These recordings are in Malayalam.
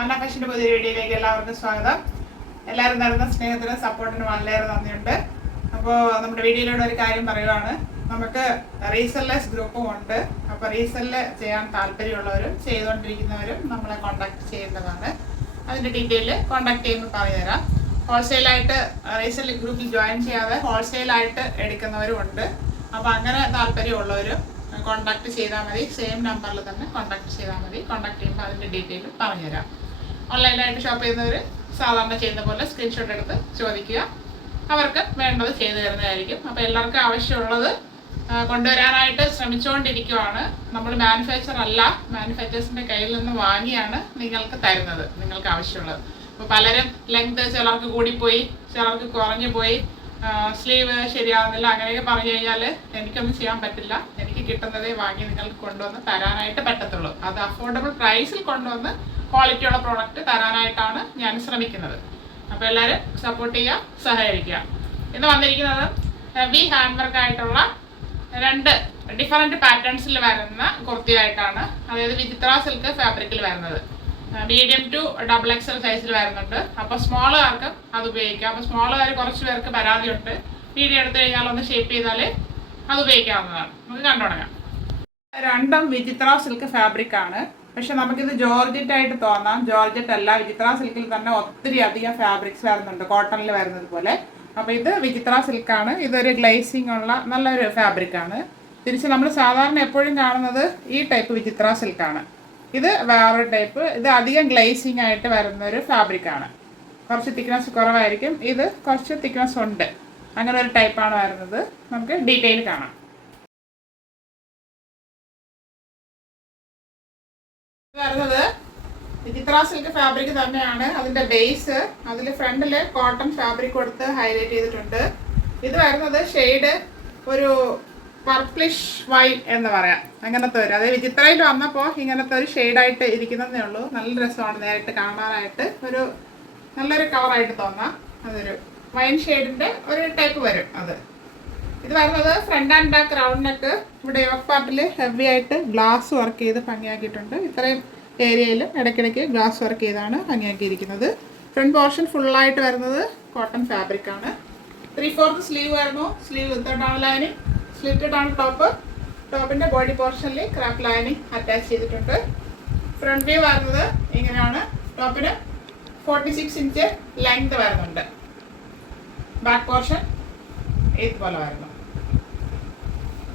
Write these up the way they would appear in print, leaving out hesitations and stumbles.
അന്ന ഫാഷൻ്റെ പുതിയ വീഡിയോയിലേക്ക് എല്ലാവർക്കും സ്വാഗതം. എല്ലാവരും തരുന്ന സ്നേഹത്തിനും സപ്പോർട്ടിനും വളരെ നന്ദിയുണ്ട്. അപ്പോൾ നമ്മുടെ വീഡിയോയിലൂടെ ഒരു കാര്യം പറയുവാണ്. നമുക്ക് റീസെല്ലേഴ്സ് ഗ്രൂപ്പും ഉണ്ട്. അപ്പോൾ റീസെല്ല് ചെയ്യാൻ താല്പര്യമുള്ളവരും ചെയ്തുകൊണ്ടിരിക്കുന്നവരും നമ്മളെ കോൺടാക്ട് ചെയ്യേണ്ടതാണ്. അതിൻ്റെ ഡീറ്റെയിൽ കോൺടാക്ട് ചെയ്യുമ്പോൾ പറഞ്ഞുതരാം. ഹോൾസെയിലായിട്ട് റീസെല് ഗ്രൂപ്പിൽ ജോയിൻ ചെയ്യാതെ ഹോൾസെയിലായിട്ട് എടുക്കുന്നവരും ഉണ്ട്. അപ്പോൾ അങ്ങനെ താല്പര്യമുള്ളവരും കോൺടാക്ട് ചെയ്താൽ മതി. സെയിം നമ്പറിൽ തന്നെ കോൺടാക്ട് ചെയ്താൽ മതി. കോൺടാക്ട് ചെയ്യുമ്പോൾ അതിൻ്റെ ഡീറ്റെയിൽ പറഞ്ഞുതരാം. ഓൺലൈനായിട്ട് ഷോപ്പ് ചെയ്യുന്നവർ സാധാരണ ചെയ്യുന്ന പോലെ സ്ക്രീൻഷോട്ട് എടുത്ത് ചോദിക്കുക. അവർക്ക് വേണ്ടത് ചെയ്തു തരുന്നതായിരിക്കും. അപ്പോൾ എല്ലാവർക്കും ആവശ്യമുള്ളത് കൊണ്ടുവരാനായിട്ട് ശ്രമിച്ചുകൊണ്ടിരിക്കുകയാണ്. നമ്മൾ മാനുഫാക്ചർ അല്ല, മാനുഫാക്ചേഴ്സിൻ്റെ കയ്യിൽ നിന്ന് വാങ്ങിയാണ് നിങ്ങൾക്ക് തരുന്നത്, നിങ്ങൾക്ക് ആവശ്യമുള്ളത്. അപ്പോൾ പലരും ലെങ്ത് ചിലർക്ക് കൂടിപ്പോയി, ചിലർക്ക് കുറഞ്ഞു പോയി, സ്ലീവ് ശരിയാവുന്നില്ല, അങ്ങനെയൊക്കെ പറഞ്ഞു കഴിഞ്ഞാൽ എനിക്കൊന്നും ചെയ്യാൻ പറ്റില്ല. എനിക്ക് കിട്ടുന്നതേ വാങ്ങി നിങ്ങൾക്ക് കൊണ്ടുവന്ന് തരാനായിട്ട് പറ്റത്തുള്ളൂ. അത് അഫോർഡബിൾ പ്രൈസിൽ കൊണ്ടുവന്ന് ക്വാളിറ്റിയുള്ള പ്രോഡക്റ്റ് തരാനായിട്ടാണ് ഞാൻ ശ്രമിക്കുന്നത്. അപ്പോൾ എല്ലാവരും സപ്പോർട്ട് ചെയ്യുക, സഹകരിക്കുക. ഇന്ന് വന്നിരിക്കുന്നത് ഹെവി ഹാൻഡ് വർക്ക് ആയിട്ടുള്ള 2 ഡിഫറൻറ്റ് പാറ്റേൺസിൽ വരുന്ന കുർത്തിയായിട്ടാണ്. അതായത് വിചിത്ര സിൽക്ക് ഫാബ്രിക്കിൽ വരുന്നത്. മീഡിയം ടു XXL സൈസിൽ വരുന്നുണ്ട്. അപ്പോൾ സ്മോളുകാർക്ക് അത് ഉപയോഗിക്കാം. അപ്പോൾ സ്മോളുകാർ കുറച്ച് പേർക്ക് പരാതിയുണ്ട്. മീഡിയം എടുത്തു കഴിഞ്ഞാൽ ഒന്ന് ഷേപ്പ് ചെയ്താൽ അത് ഉപയോഗിക്കാവുന്നതാണ്. നമുക്ക് കണ്ടു തുടങ്ങാം. 2 വിചിത്ര സിൽക്ക് ഫാബ്രിക് ആണ്. പക്ഷെ നമുക്കിത് ജോർജറ്റ് ആയിട്ട് തോന്നാം. ജോർജറ്റ് അല്ല, വിചിത്ര സിൽക്കിൽ തന്നെ ഒത്തിരി അധികം ഫാബ്രിക്സ് വരുന്നുണ്ട്, കോട്ടണിൽ വരുന്നത് പോലെ. അപ്പോൾ ഇത് വിചിത്ര സിൽക്കാണ്. ഇതൊരു ഗ്ലേസിംഗ് ഉള്ള നല്ലൊരു ഫാബ്രിക് ആണ്. തിരിച്ച് നമ്മൾ സാധാരണ എപ്പോഴും കാണുന്നത് ഈ ടൈപ്പ് വിചിത്ര സിൽക്കാണ്. ഇത് വേറൊരു ടൈപ്പ്. ഇത് അധികം ഗ്ലേസിംഗ് ആയിട്ട് വരുന്ന ഒരു ഫാബ്രിക് ആണ്. കുറച്ച് തിക്നെസ് കുറവായിരിക്കും. ഇത് കുറച്ച് തിക്നെസ് ഉണ്ട്. അങ്ങനെ ഒരു ടൈപ്പാണ് വരുന്നത്. നമുക്ക് ഡീറ്റെയിൽ കാണാം. വരുന്നത് വിചിത്ര സിൽക്ക് ഫാബ്രിക് തന്നെയാണ്. അതിൻ്റെ ബേസ് അതിൽ ഫ്രണ്ടിൽ കോട്ടൺ ഫാബ്രിക് കൊടുത്ത് ഹൈലൈറ്റ് ചെയ്തിട്ടുണ്ട്. ഇത് വരുന്നത് ഷെയ്ഡ് ഒരു പർപ്പിളിഷ് വൈറ്റ് എന്ന് പറയാം, അങ്ങനത്തെ ഒരു, അതായത് വിചിത്രയിൽ വന്നപ്പോൾ ഇങ്ങനത്തെ ഒരു ഷെയ്ഡായിട്ട് ഇരിക്കുന്നതേ ഉള്ളൂ. നല്ല രസമാണ് നേരിട്ട് കാണാനായിട്ട്. ഒരു നല്ലൊരു കളറായിട്ട് തോന്നാം. അതൊരു വൈൻ ഷെയ്ഡിൻ്റെ ഒരു ടൈപ്പ് വരും. ഇത് വരുന്നത് front and back round neck. ഇവിടെ യോക്ക് പാർട്ടിൽ ഹെവി ആയിട്ട് ഗ്ലാസ് വർക്ക് ചെയ്ത് ഭംഗിയാക്കിയിട്ടുണ്ട്. ഇത്രയും ഏരിയയിലും ഇടയ്ക്കിടയ്ക്ക് ഗ്ലാസ് വർക്ക് ചെയ്താണ് ഭംഗിയാക്കിയിരിക്കുന്നത്. ഫ്രണ്ട് പോർഷൻ ഫുള്ളായിട്ട് വരുന്നത് കോട്ടൺ ഫാബ്രിക് ആണ്. 3/4 സ്ലീവ് വരുന്നു. സ്ലീവ് വിത്തൗട്ടാണ് ലൈനിങ്. സ്ലിറ്റഡ് ആണ് ടോപ്പ്. ടോപ്പിൻ്റെ ബോഡി പോർഷനിൽ ക്രാപ്പ് ലൈനിങ് അറ്റാച്ച് ചെയ്തിട്ടുണ്ട്. ഫ്രണ്ട് വ്യൂ വരുന്നത് ഇങ്ങനെയാണ്. ടോപ്പിന് 46 ഇഞ്ച് ലെങ്ത് വരുന്നുണ്ട്. ബാക്ക് പോർഷൻ ഇതുപോലെ വരുന്നു.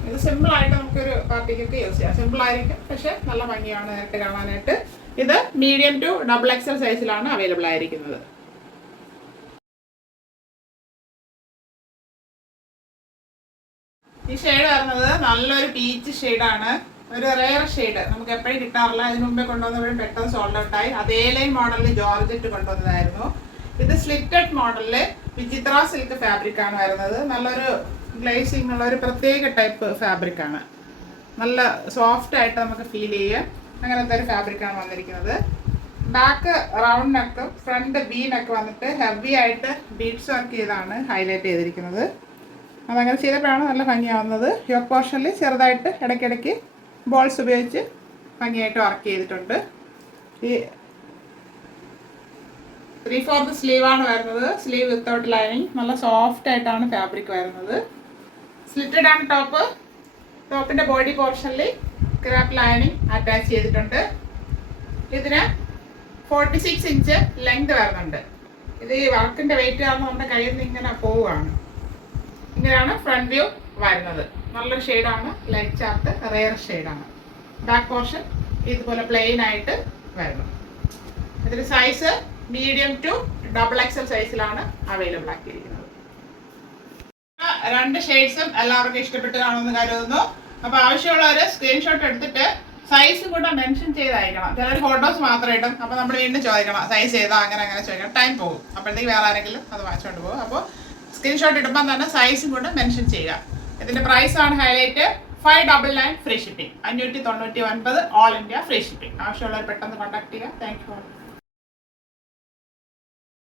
ഇത് സിമ്പിളായിട്ട് നമുക്കൊരു പാർട്ടിക്കൊക്കെ യൂസ് ചെയ്യാം. സിമ്പിളായിരിക്കും, പക്ഷെ നല്ല ഭംഗിയാണ് നേരിട്ട് കാണാനായിട്ട്. ഇത് മീഡിയം ടു XXL സൈസിലാണ് അവൈലബിൾ ആയിരിക്കുന്നത്. ഈ ഷെയ്ഡ് വരുന്നത് നല്ലൊരു പീച്ച് ഷെയ്ഡാണ്. ഒരു റെയർ ഷെയ്ഡ്, നമുക്ക് എപ്പോഴും കിട്ടാറില്ല. ഇതിനു മുമ്പേ കൊണ്ടുവന്നപ്പോഴും പെട്ടെന്ന് സോൾഡ് ഔട്ട് ആയി. അതേ ലൈൻ മോഡലിൽ ജോർജറ്റ് കൊണ്ടുവന്നതായിരുന്നു. ഇത് സ്ലിറ്റഡ് മോഡലിൽ വിചിത്ര സിൽക്ക് ഫാബ്രിക് ആണ് വരുന്നത്. നല്ലൊരു ഗ്ലേസിംഗ് ഉള്ള ഒരു പ്രത്യേക ടൈപ്പ് ഫാബ്രിക് ആണ്. നല്ല സോഫ്റ്റ് ആയിട്ട് നമുക്ക് ഫീൽ ചെയ്യാം. അങ്ങനത്തെ ഒരു ഫാബ്രിക് ആണ് വന്നിരിക്കുന്നത്. ബാക്ക് റൗണ്ട് നെക്കും ഫ്രണ്ട് ബി നെക്ക് വന്നിട്ട് ഹെവി ആയിട്ട് ബീഡ്സ് വർക്ക് ചെയ്താണ് ഹൈലൈറ്റ് ചെയ്തിരിക്കുന്നത്. അതങ്ങനെ ചെയ്തപ്പോഴാണ് നല്ല ഭംഗിയാവുന്നത്. യോക്ക് പോർഷനിൽ ചെറുതായിട്ട് ഇടയ്ക്കിടയ്ക്ക് ബോൾസ് ഉപയോഗിച്ച് ഭംഗിയായിട്ട് വർക്ക് ചെയ്തിട്ടുണ്ട്. ഈ 3/4 സ്ലീവാണ് വരുന്നത്. Sleeve without lining. നല്ല സോഫ്റ്റ് ആയിട്ടാണ് ഫാബ്രിക് വരുന്നത്. സ്ലിറ്റഡ് ആണ് ടോപ്പ്. ടോപ്പിൻ്റെ ബോഡി പോർഷനിൽ ക്രാപ്പ് ലൈനിങ് അറ്റാച്ച് ചെയ്തിട്ടുണ്ട്. ഇതിന് 46 ഇഞ്ച് ലെങ്ത് വരുന്നുണ്ട്. ഇത് ഈ വർക്കിൻ്റെ വെയിറ്റ് കാരണം നമ്മുടെ കയ്യിൽ നിന്ന് ഇങ്ങനെ പോവുകയാണ്. ഇങ്ങനെയാണ് ഫ്രണ്ട് വ്യൂ വരുന്നത്. നല്ലൊരു ഷെയ്ഡാണ്. ലൈറ്റ് ചാർട്ട് റെയർ ഷെയ്ഡാണ്. ബാക്ക് പോർഷൻ ഇതുപോലെ പ്ലെയിൻ ആയിട്ട് വരുന്നു. ഇതിൻ്റെ സൈസ് മീഡിയം ടു XXL സൈസിലാണ് അവൈലബിൾ ആക്കിയിരിക്കുന്നത്. 2 ഷെയ്ഡ്സും എല്ലാവർക്കും ഇഷ്ടപ്പെട്ട് കാണുമെന്ന് കരുതുന്നു. അപ്പോൾ ആവശ്യമുള്ളവർ സ്ക്രീൻഷോട്ട് എടുത്തിട്ട് സൈസ് കൂടെ മെൻഷൻ ചെയ്തയക്കണം. ചിലർ ഫോട്ടോസ് മാത്രം ഇടും. അപ്പോൾ നമ്മൾ വീണ്ടും ചോദിക്കണം സൈസ് ചെയ്താൽ അങ്ങനെ ചോദിക്കണം. ടൈം പോകും. അപ്പോഴത്തേക്ക് വേറെ ആരെങ്കിലും അത് വാങ്ങിച്ചുകൊണ്ട് പോകും. അപ്പോൾ സ്ക്രീൻഷോട്ട് ഇടുമ്പോൾ തന്നെ സൈസും കൂടെ മെൻഷൻ ചെയ്യുക. ഇതിൻ്റെ പ്രൈസാണ് highlight. 599 free shipping. 599 all India free shipping. ആവശ്യമുള്ളവർ പെട്ടെന്ന് കോൺടാക്ട് ചെയ്യുക. Thank U.